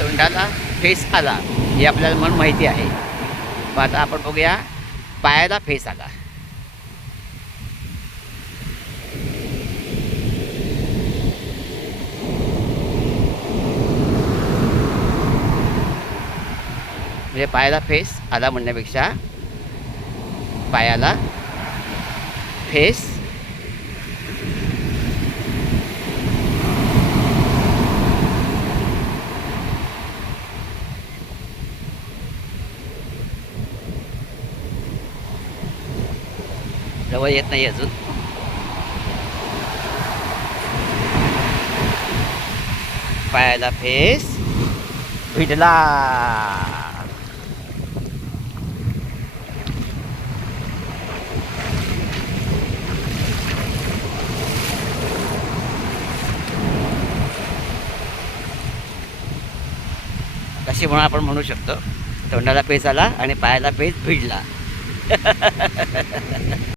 तोंडाला फेस आला हे आपल्याला म्हणून माहिती आहे. मग आता आपण बघूया पायाला फेस आला. म्हणजे पायाला फेस आला म्हणण्यापेक्षा पायाला फेस जवळ येत नाही अजून. पायाला फेस. भिडला. कशी म्हणून आपण म्हणू शकतो तोंडाला पेच आला आणि पायाला पेच भिडला.